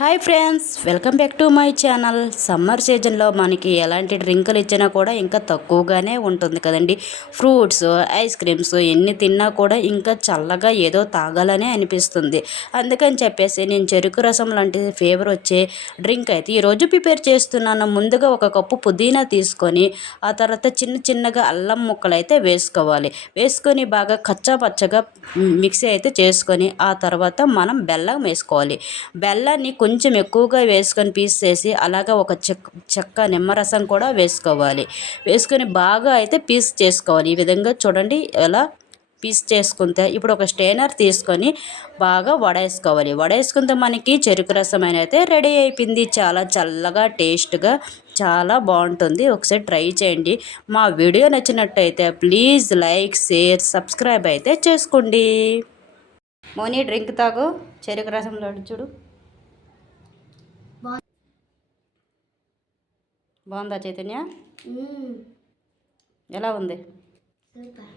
Hi friends, welcome back to my channel. Summer సీజన్లో మనకి ఎలాంటి డ్రింకులు ఇచ్చినా కూడా ఇంకా తక్కువగానే ఉంటుంది కదండి. ఫ్రూట్స్, ఐస్ క్రీమ్స్ ఎన్ని తిన్నా కూడా ఇంకా చల్లగా ఏదో తాగాలనే అనిపిస్తుంది. అందుకని చెప్పేసి నేను చెరుకు రసం లాంటి ఫేవర్ వచ్చే డ్రింక్ అయితే ఈరోజు ప్రిపేర్ చేస్తున్నాను. ముందుగా ఒక కప్పు పుదీనా తీసుకొని ఆ తర్వాత చిన్న చిన్నగా అల్లం ముక్కలు అయితే వేసుకొని బాగా కచ్చా పచ్చగా మిక్సీ అయితే చేసుకొని ఆ తర్వాత మనం బెల్లం వేసుకోవాలి. బెల్లాన్ని కొంచెం ఎక్కువగా వేసుకొని పీస్ చేసి అలాగా ఒక చెక్క నిమ్మరసం కూడా వేసుకొని బాగా అయితే పీస్ చేసుకోవాలి. ఈ విధంగా చూడండి ఎలా పీస్ చేసుకుంటే ఇప్పుడు ఒక స్టెయినర్ తీసుకొని బాగా వడేసుకుంటే మనకి చెరుకు రసం అయితే రెడీ అయిపోయింది. చాలా చల్లగా టేస్ట్గా చాలా బాగుంటుంది. ఒకసారి ట్రై చేయండి. మా వీడియో నచ్చినట్టయితే ప్లీజ్ లైక్, షేర్, సబ్స్క్రైబ్ అయితే చేసుకోండి. మోనీ డ్రింక్ తాగు, చెరుకు రసంలో చూడు. బాగుందా చైతన్య? ఎలా ఉంది? సూపర్.